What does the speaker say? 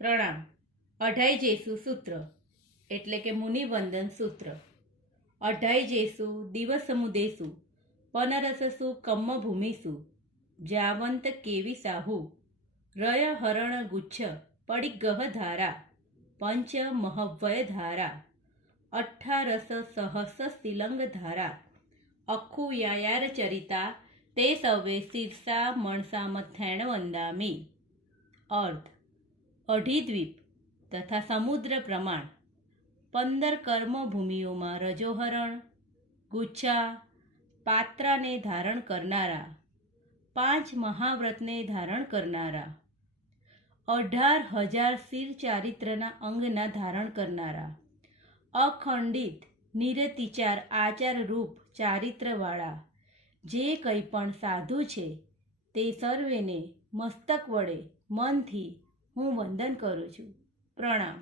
પ્રણામ. અઢાઈ જેસુ સૂત્ર એટલે કે મુનિવંદન સૂત્ર. અઢાઈ જેસુ દિવસમુદેસુ પનરસસુ કમ્મ ભૂમિસુ જાવંત કેવી સાહુ રય હરણ ગુચ્છ પડિગહ ધારા પંચ મહવ્યય ધારા અઠ્ઠારસ સહસ શિલંગ ધારા અખુ યાયાર ચરિતા તે સવે શીર્ષા મણસા મથેણ વંદામી. અર્થ: અઢી દ્વીપ તથા સમુદ્ર પ્રમાણ 15 કર્મભૂમિઓમાં રજોહરણ, ગુચ્છા, પાત્રાને ધારણ કરનારા, 5 મહાવ્રતને ધારણ કરનારા, 18,000 શીર ચારિત્રના અંગના ધારણ કરનારા, અખંડિત નિરતિચાર આચાર રૂપ ચારિત્રવાળા જે કંઈ પણ સાધુ છે તે સર્વેને મસ્તક વડે મનથી હું વંદન કરું છું. પ્રણામ.